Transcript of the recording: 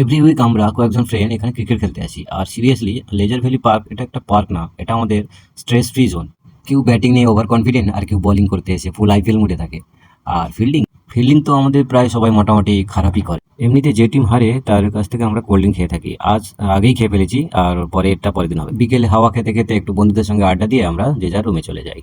Every week আমরা কয়েকজন friend এখানে ক্রিকেট খেলতে আসি। আর সিরিয়াসলি লেজার ভ্যালি পার্ক এটা একটা পার্ক না, এটা আমাদের স্ট্রেস ফ্রি জোন। কেউ ব্যাটিং নিয়ে ওভার কনফিডেন্ট আর কেউ বোলিং করতে এসে ফুল আইপিএল মুডে থাকে। আর ফিল্ডিং ফিল্ডিং তো আমাদের প্রায় সবাই মোটামুটি খারাপই করে। এমনিতে যে টিম হারে তার কাছ থেকে আমরা কোল্ড ড্রিঙ্ক খেয়ে থাকি। আজ আগেই খেয়ে ফেলেছি, আর পরে এটা পরের দিন হবে। বিকেলে হাওয়া খেতে খেতে একটু বন্ধুদের সঙ্গে আড্ডা দিয়ে আমরা যে যার রুমে চলে যাই।